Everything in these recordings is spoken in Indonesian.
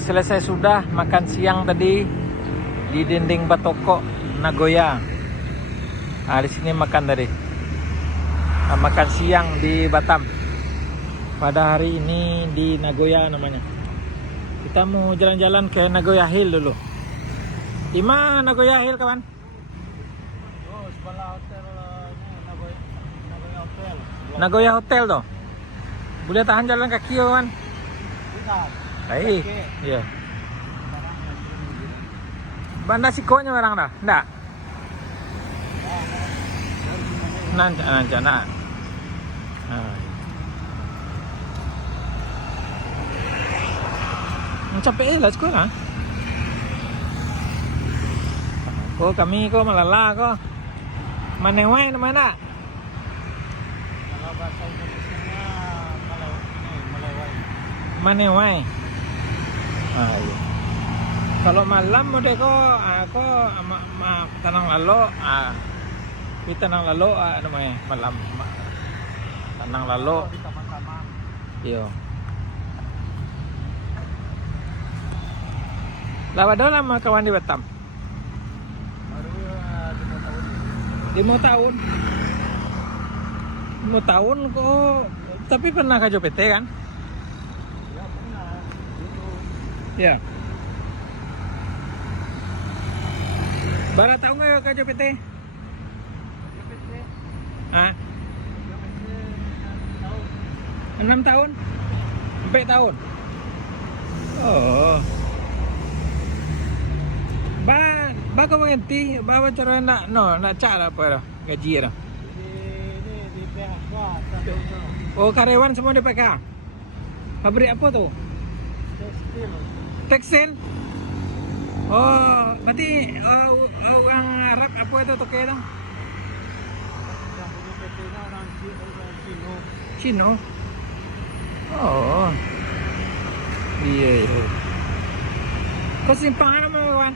Selesai sudah makan siang tadi di dinding Batoko Nagoya. Di sini makan tadi. Makan siang di Batam. Pada hari ini di Nagoya namanya. Kita mau jalan-jalan ke Nagoya Hill dulu. Di mana Nagoya Hill, kawan? Oh, sebelah hotel Nagoya Hotel. Nagoya Hotel tuh. Boleh tahan jalan kaki, kawan? Tidak. Baik. Iya. Banda sikonya barang dah? Enggak. Nanti. Nah. Capek lah sekolah. Oh, kami kok melala kok. Manewai mana? Kalau bahasa Indonesianya melewai. Manewai. Iya. Kalau malam udah kok tenang lalu. Di tenang lalu namanya malam. Tenang lalu. Di taman-taman. Iya. Lama dah lama kawan di Batam. Baru 5 tahun ini. 5 tahun. 5 tahun kok. Tapi pernah ke JPT kan? Ya pernah. Dulu. Ya. Barat tahu nggak ke JPT? JPT. Ah, JPT 6 tahun. 6 tahun? Sampai tahun? Oh. Ba kau berhenti, ba cara nak cak apa dah gaji dah. Di PH swasta. Oh, karyawan semua di PK. Pabrik apa tu? Tekstil. Tekstil. Oh, berarti orang Arab apa itu toke dah? Yang punya PT-nya orang Cino. Cino. Oh. Iya. Kau simpang mana kawan?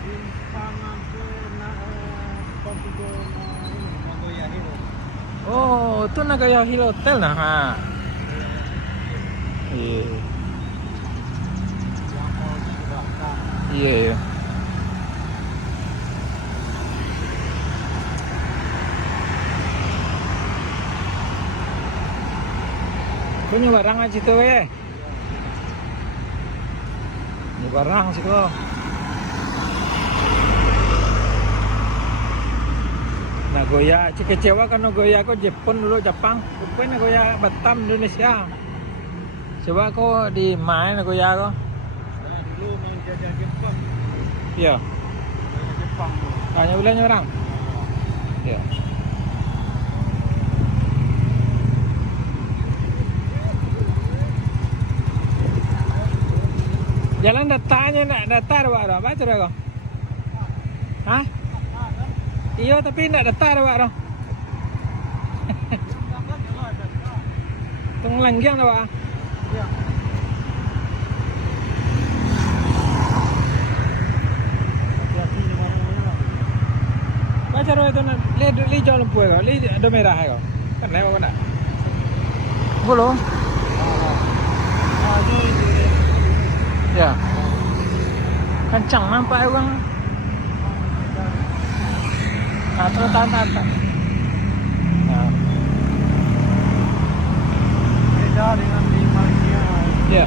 Simpangan ke Kontigo Nagoya Hill. Oh, itu Nagoya Hill Hotel nah. Iya. Yang mau di belakang. Iya. Punya barang aja situ ya. Ini barang sih kok. Nagoya, kecewa kan Nagoya kok Jepun dulu Jepang. Rupanya Nagoya Batam Indonesia. Coba kok di mana Nagoya kok? Saya dulu mau jajah Jepang. Iya. Jajah Jepang. Hanya bilangnya orang. Iya. Jalan datanya nak datar Pak dah. Baca dah kau. Hah? Iya tapi nak datar Pak dah. Tunggu langgiang dah Pak. Ya. Hati-hati di mana-mana. Baca dah itu nak li jual lempu kau. Li do merah kau. Kan lewat nak. Belum. Ini. Ya. Kencang nampak orang. Tahan. Ya. Beda dengan di Malaysia. Ya.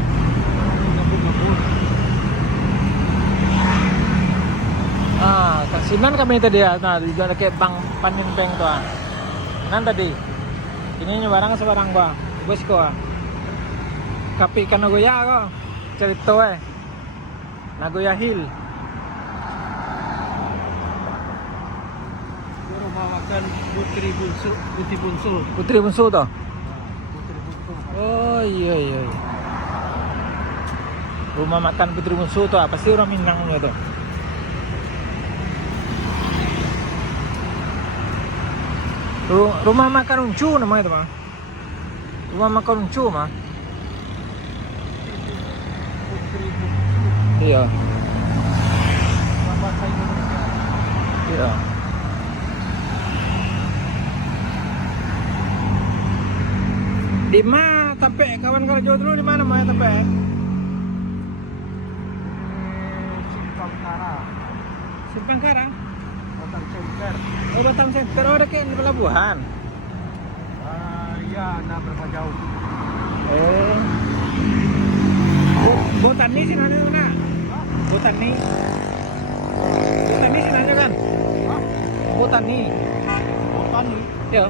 Ngebut-ngebut. Kasinan kami tadi ya. Nah, di jalan kayak Bang Panin Peng tu ah. Nan tadi. Ini barang sebarang gua. Bos gua. Kapi kan Nagoya kok. Cerita Nagoya Hill. Di rumah makan Putri Bungsu. Putri Bungsu tu. Putri Bungsu. Oh iya. Rumah makan Putri Bungsu tu pasti orang Minang punya tu. Rumah makan Uncu namanya tu mah. Rumah makan Uncu mah. Putri Bungsu. Iya. Bahasa Indonesia. Iya. Di mana tape kawan kerja dulu di mana mau tape? Simpang Karang. Batam Center. Oh, Batam Center. Oh, dekat di pelabuhan. Ya, nak berapa jauh? Oh. Botani sih nanya mana? Botani. Botani sih nanya kan? Hah? Botani. Botani. Ya.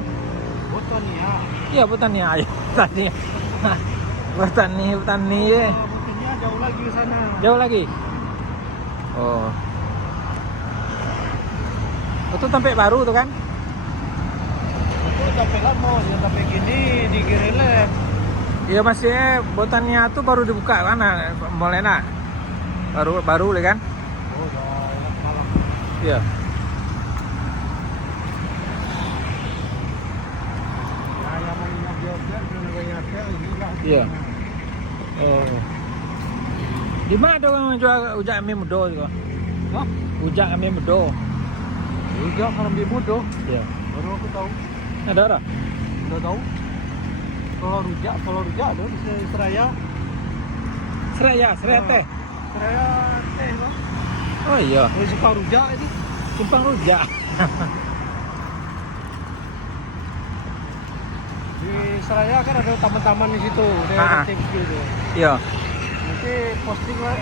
Botani ya. Iya, Botani aja. Botani. Botani, Botani ya. Botani jauh lagi ke sana. Jauh lagi. Oh. Itu tempat baru tuh kan? Itu sampai lama, ya sampai gini di Girelet. Iya masih Botania tuh baru dibuka kan mulai nak. Baru kan? Oh, dah malam. Iya. Nah, yang mau ingat Jogja, kena banyak ini lah. Iya. Oh. Di mana tuh yang jual ujak mie mudo juga? Hah? Ujak mie mudo. Jogja kalau di bodoh. Iya. Baru aku tahu. Ada orang? Udah tahu. Kalau rujak ada di Seraya. Seraya teh. Seraya teh lah. Oh iya, Kalau suka rujak itu. simpang rujak. Di Seraya kan ada taman-taman di situ, daerah Ah. TMQ itu. Iya. Nanti posting lah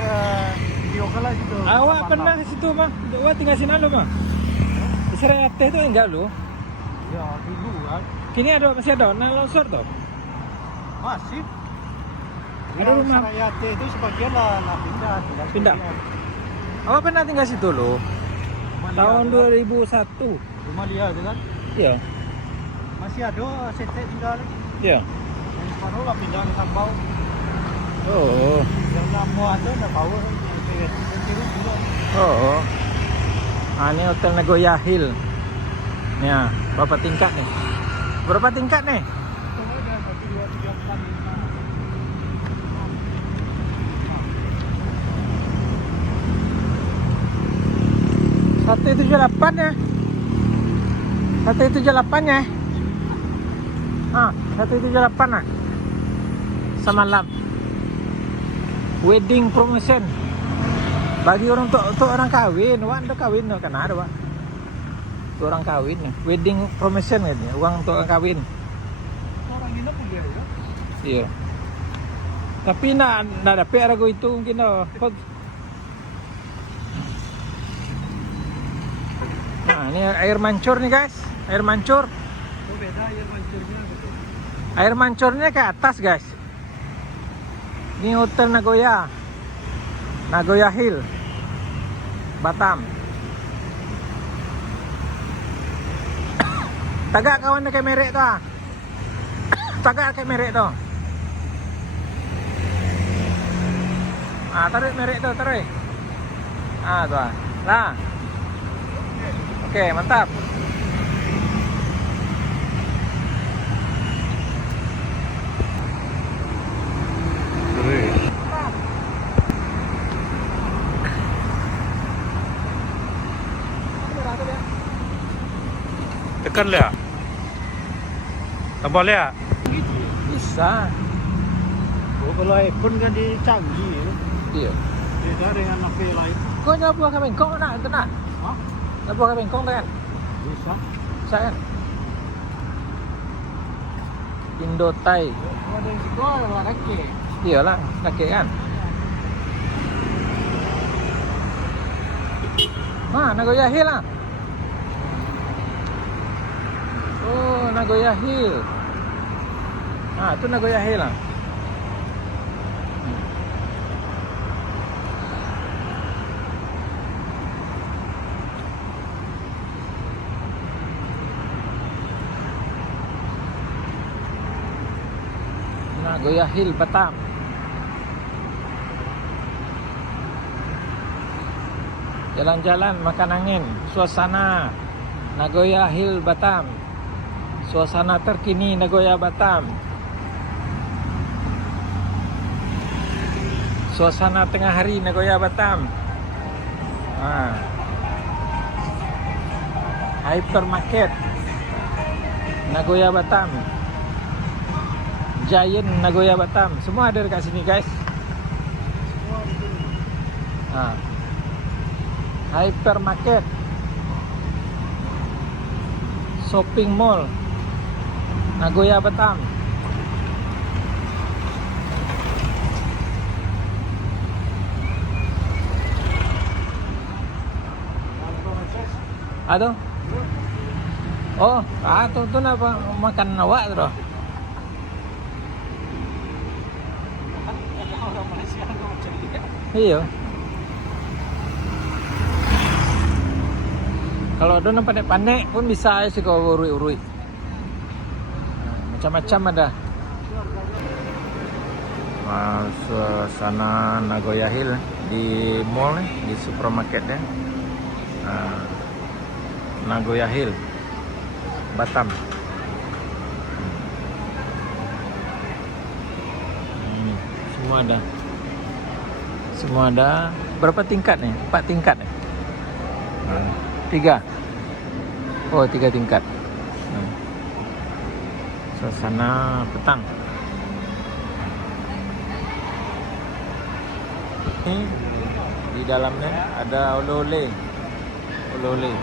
video kan lah situ. Awak Mantap. pernah ke situ mah? Awak tinggal sini lo mah? Di Seraya teh tuh enggak lu? Ya dulu kan. Kini masih ada nah longsor tuh. Masih. Ada Yang rumah. Seraya T itu sebagian lah nah pindah. Pindah? sebagian. Awak pernah tinggal situ lo? Rumah Tahun Lia ada 2001. kan? Rumah Lia ada kan? Iya. Masih ada CT tinggal. Iya. Yang separuh lah pindah ke Sambau. Oh. Yang lama ada udah tahu. Yang kiri juga. Oh. Ah, ini Hotel Nagoya Hill. Nih, ya, berapa tingkat nih? Berapa tingkat nih? Itu ada 1, 2, 3, 4, 5. Satu itu 78 ya. Satu itu 78 ya. Ah, satu itu 78 lah. Semalam. Wedding promotion. Bagi orang untuk orang kawin, wah untuk kawin kan ada, Pak. Untuk orang kawin, wedding promotion katanya, uang untuk orang kawin. Orang ini pun dia ya. Iya. Tapi nak dapat ragu itu mungkin dah. Nah, ini air mancur nih guys, air mancur. Oh beda ya mancurnya gitu. Air mancurnya ke atas guys. Ini Hotel Nagoya, Nagoya Hill, Batam. Tagak kawan kayak merek tu ah. Tagak kayak merek tu. Ah, tarik merek tu, tarik. Ah, tu ah. Lah. Oke, mantap. Tekan lihat. Tambah lihat. Gitu. Bisa. Oh, kalau iPhone kan di canggih ya. Iya. Beda dengan HP lain. Kau nak buah kambing kong nak itu nak. Hah? Nak buah kambing kong kan? Bisa. Bisa kan? Indo Thai. Kalau ada yang sekolah ada laki. Iyalah, laki kan. Ah, Nagoya Hill lah. Oh, Nagoya Hill. Ah, itu Nagoya Hill lah. Nagoya Hill, Batam. Jalan-jalan, makan angin, suasana Nagoya Hill, Batam. Suasana terkini Nagoya, Batam. Suasana tengah hari Nagoya, Batam. Ah. Hypermarket Nagoya, Batam. Giant Nagoya, Batam. Semua ada dekat sini guys. Semua di sini. Ah. hypermarket, shopping mall, Nagoya Batam. Aduh. Oh, tu na pa makan awak tu. Orang Malaysia nggak macam dia. Iya. Kalau ada yang pandai-pandai pun bisa sih kau urui-urui. Macam-macam ada. Suasana Nagoya Hill di mall nih, di supermarket ya. Nagoya Hill, Batam. Semua ada. Semua ada. Berapa tingkat nih? 4 tingkat nih. 3. Oh, 3 tingkat. Suasana petang. Ini di dalamnya ada oleh-oleh. Oleh-oleh.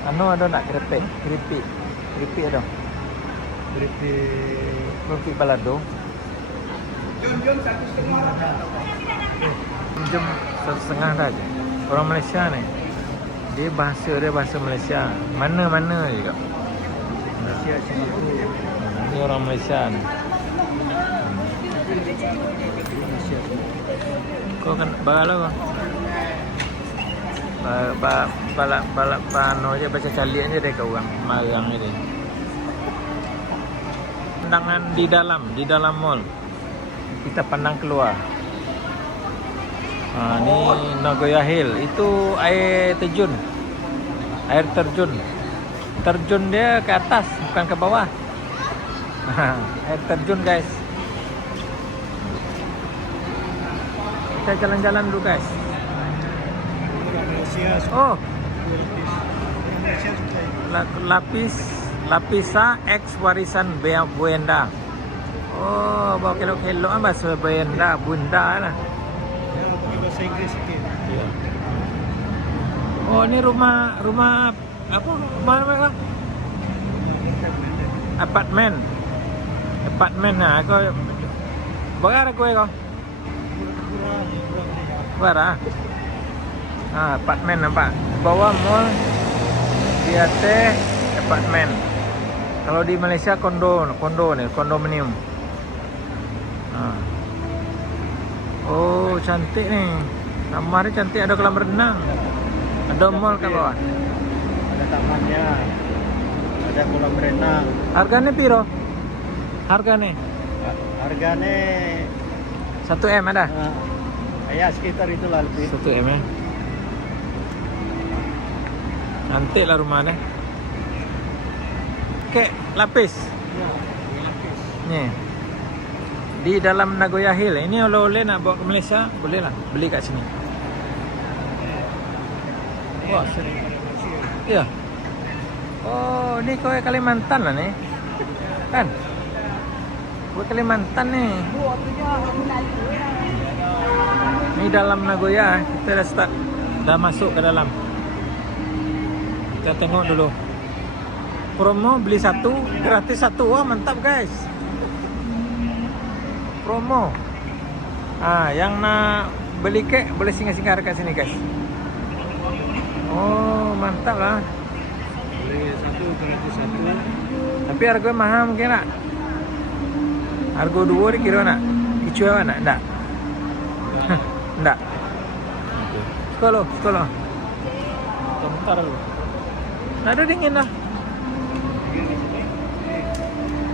Anu ada nak keripik? Keripik ada. Keripik balado. Jom 1,5 dah aja. Orang Malaysia ni, dia bahasa Malaysia. Mana-mana juga. Malaysia Singapura. Ini orang Malaysia ni. Kau kan bagalau. Balak pano aja baca calian aja deh kau orang marang ini. Pandangan di dalam mall. Kita pandang keluar. Ini Nagoya Hill. Itu air terjun. Air terjun. Terjun dia ke atas, bukan ke bawah. Air terjun, guys. Kita jalan-jalan dulu, guys. Oh, lapisa X warisan Buenda. Oh, bawa kelo-kelo bahasa Buenda, Bunda lah. Bahasa Inggris sikit. Ya. Oh, ini rumah apa? Rumah apa? Apartmen nah, kau berapa kau? Berapa? Apartmen nampak. Bawah mall, di atas apartmen. Kalau di Malaysia kondo nih, kondominium. Oh, cantik nih. Kamarnya cantik, ada kolam renang. Ada mall ke bawah. Ada tamannya. Ada kolam renang. Harganya piro? Harganya Harganya 1M ada? Ya sekitar itulah lebih. 1M ya. Cantik lah rumahnya. Kek lapis. Ya, lapis. Nih. Di dalam Nagoya Hill. Ini oleh-oleh nak bawa ke Malaysia, boleh lah beli kat sini. Wah, sering. Iya. Oh, ni kau Kalimantan lah ni. Kan? Kau Kalimantan nih. Ini dalam Nagoya, kita dah start, dah masuk ke dalam. Kita tengok dulu. Promo beli 1 gratis 1. Wah, mantap guys. Promo. Yang nak beli kek boleh singgah-singgah dekat sini guys. Oh, mantap lah. Boleh 1 gratis 1. Tapi harga mahal mungkin tak? Harga 2 dia kira nak? Icu apa nak? Tak? Tak? Sekolah. Bentar dulu. Nak ada dingin dah.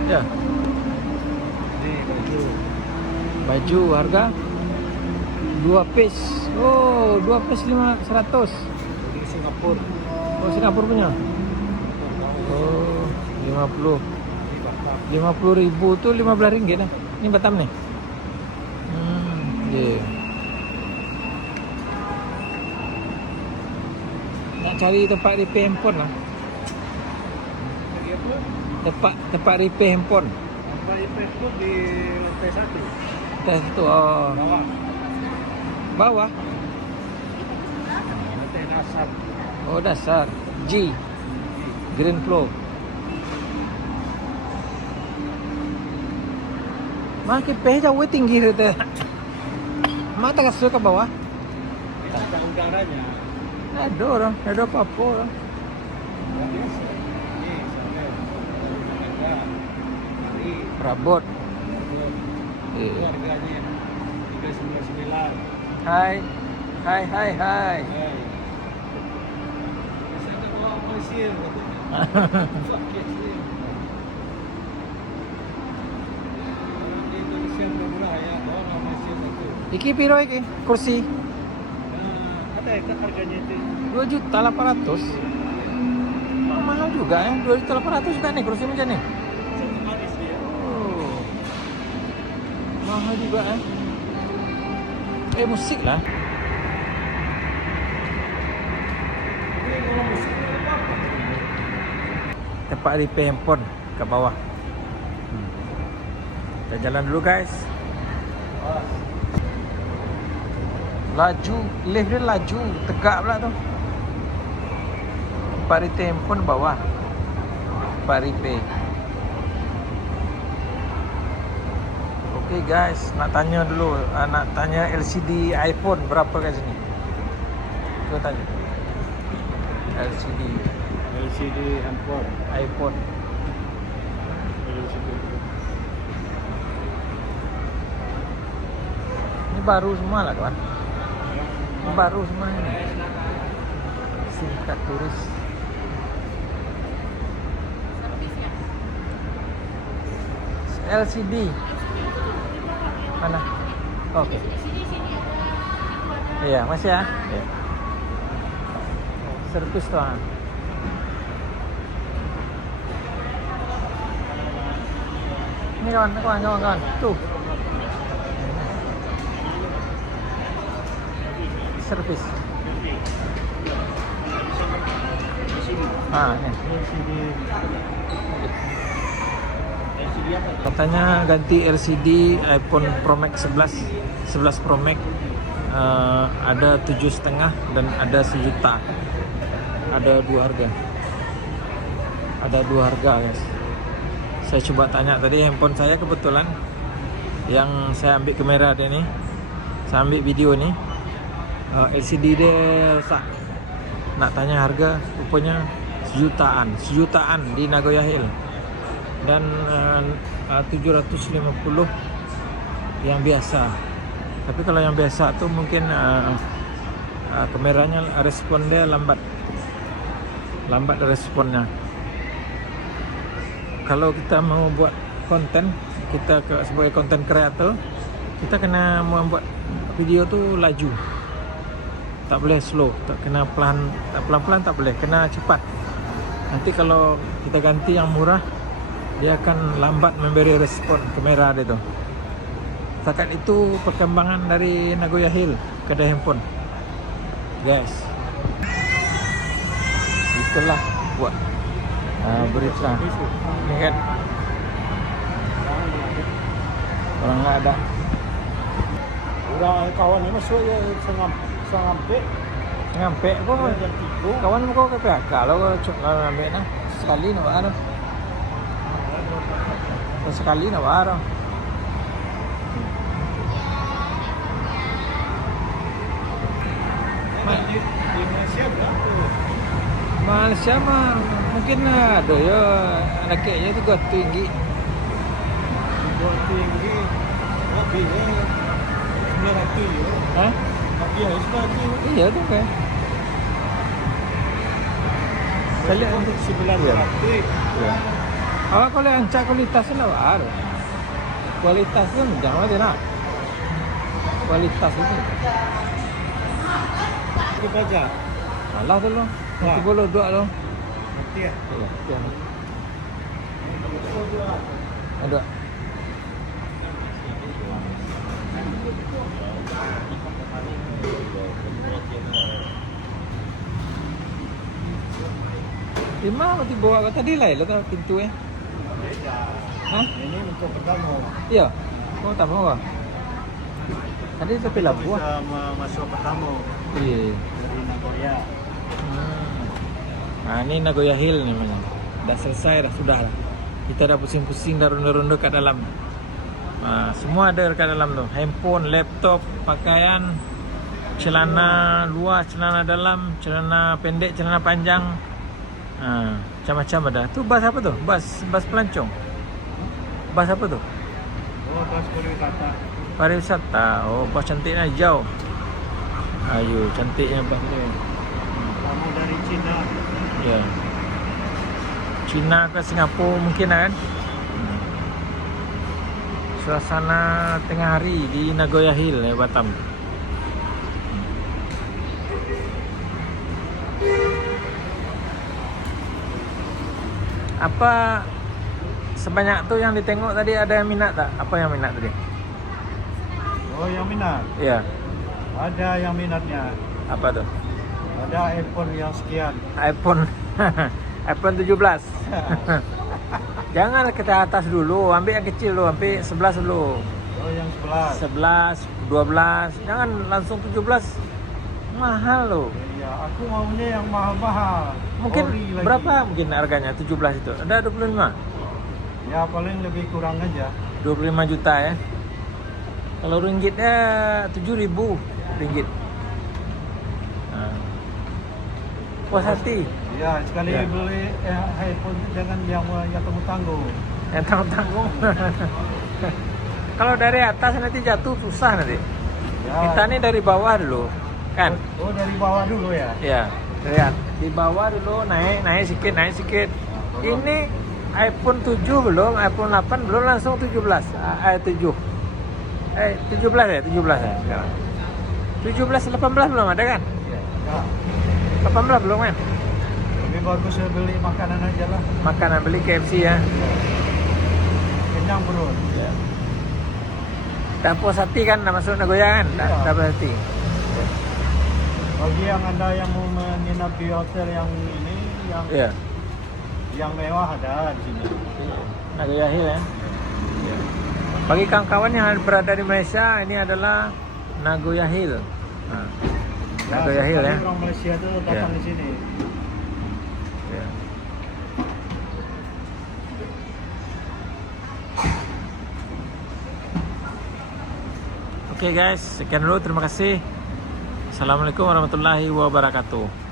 Ya. Baju harga 2 piece. Oh, 2 piece 100. Di Singapura. Oh, Singapura punya. Oh, 50.000 tu RM15 dah. Ni Batam ni. Yeah. Nak cari tempat repair handphone lah. Lagi apa? Tempat repair handphone. Sampai Facebook di lantai 1. Tes tu. Oh. Bawah. Bawah. Nanti nasab. Oh dasar. G. Green flow. Makin jauh tinggi itu. Mata kasih ke bawah. Kita udaranya. Ada apa-apa orang. Biasa. Ini sampai harga hari Rabot. itu harganya 399. Hai. Hai. Hai. Saya tak bawa Malaysia. Sakit sih. Orang di Indonesia murah ya, orang Malaysia satu. Iki piro iki? Kursi Ada ya kan harganya itu? 2.800.000. Mahal juga ya, 2.800.000 juga nih kursi macam ni. Satu manis dia. Oh. Mahal juga ya. Musik lah. Ini kalau musik apa? Tempat repair handphone ke bawah. Kita jalan dulu guys. Laju, lift dia laju, tegak pula tu. Tempat repair handphone bawah. Tempat repair. Okay guys, nak tanya dulu, nak tanya LCD iPhone berapa kat sini? Cuba tanya. LCD handphone. iPhone. LCD. Ini baru semua lah kawan. Ini baru semua ini. SIM card turis. LCD. Mana? Okey. Iya, masih ya? Iya. Servis tu ah. Ini kawan. Tuh. Servis. Ni. LCD. LCD apa? Katanya ganti LCD iPhone Pro Max 11 Pro Max ada 7,5 dan ada 1 juta. Ada dua harga guys. Saya coba tanya tadi, handphone saya kebetulan yang saya ambil kamera dia ni, saya ambil video ni, LCD dia rosak. Nak tanya harga, rupanya sejutaan di Nagoya Hill. Dan 750 yang biasa. Tapi kalau yang biasa tu mungkin kameranya respon dia lambat responnya. Kalau kita mau buat konten, kita sebagai content creator, kita kena membuat video tu laju, tak boleh slow, tak kena pelan-pelan, tak boleh, kena cepat. Nanti kalau kita ganti yang murah, dia akan lambat memberi respon kamera dia tu. Setakat itu perkembangan dari Nagoya Hill kedai handphone guys. Itulah buat berita ni kan. Orang nggak ada. Udah kawan ni masuk ya Ngampe kok. Kawan kau ke PHK lo ngambil nah. Sekali nak ada. Sekali nak ada. Di Malaysia berapa? Malaysia mah mungkin ada ya, anaknya tu gak tinggi. Tinggi. Lebih ya. 900 ya. Hah? Tapi ya 900. Iya tu kan. Saya lihat Untuk 900. ya. Kalau yang cak kualitasnya lah baru. Kualitasnya jangan aja nak. Kualitas itu. Itu baca. Alah tu lo. Nanti boleh dua lo. Nanti ya. Iya. Ada. Di mana tu bawa kata delay lah tu pintu eh. Hah? Ini untuk pertama. Iya. Kau tak mau ah? Tadi tepi Labuan. Bisa masuk pertama Iya. dari Nagoya. Nah, ini Nagoya Hill namanya. Udah selesai dah, sudah lah. Kita dah pusing-pusing dah ronda-ronda kat dalam. Nah, semua ada kat dalam tu. Handphone, laptop, pakaian, celana luar, celana dalam, celana pendek, celana panjang. Macam-macam ada. Tu bas apa tu? Bas pelancong. Bas apa tu? Oh, bas pariwisata. Pariwisata. Oh, bas cantiknya hijau. Ayo, cantiknya bas ni. Kamu dari Cina. Ya. Cina ke Singapura mungkin kan? Suasana tengah hari di Nagoya Hill, Batam. Apa sebanyak tu yang ditengok tadi ada yang minat tak? Apa yang minat tadi? Oh, yang minat. Ya. Ada yang minatnya. Apa tu? Ada iPhone yang sekian. iPhone iPhone 17. Jangan ke atas dulu, ambil yang kecil dulu, ambil 11 dulu. Oh, yang 11. 11, 12, jangan langsung 17. Mahal loh. Iya, aku maunya yang mahal-mahal. Mungkin Ori lagi. berapa mungkin harganya 17 itu? Ada 25? Ya, paling lebih kurang aja. 25 juta ya. Kalau ringgitnya 7.000 ringgit. Puas hati. Ya, sekali Ya. beli iPhone jangan yang tanggung-tanggung. Yang tanggung-tanggung. Kalau dari atas nanti jatuh susah nanti. Ya. Kita nih dari bawah dulu, kan? Oh, dari bawah dulu ya. Ya, lihat di bawah dulu naik sikit. Ini iPhone 7 belum, iPhone 8 belum, langsung 17. 17 ya, 17 ya sekarang. 17 18 belum ada kan? Ya. 18 belum kan? Lebih bagus saya beli makanan aja lah. Makanan beli KFC ya. Kenyang perut. Ya. Dan puas hati kan, nak masuk Nagoya kan? Iya. Dah puas hati. Bagi yang Anda yang mau menginap di hotel yang ini, Iya. yang mewah ada di sini. Nagoya Hill ya. Bagi kawan-kawan yang berada di Malaysia, ini adalah Nagoya Hill. Nagoya Hill ya. Orang Malaysia itu datang di sini. Ya. Oke guys, sekian dulu, terima kasih. Assalamualaikum warahmatullahi wabarakatuh.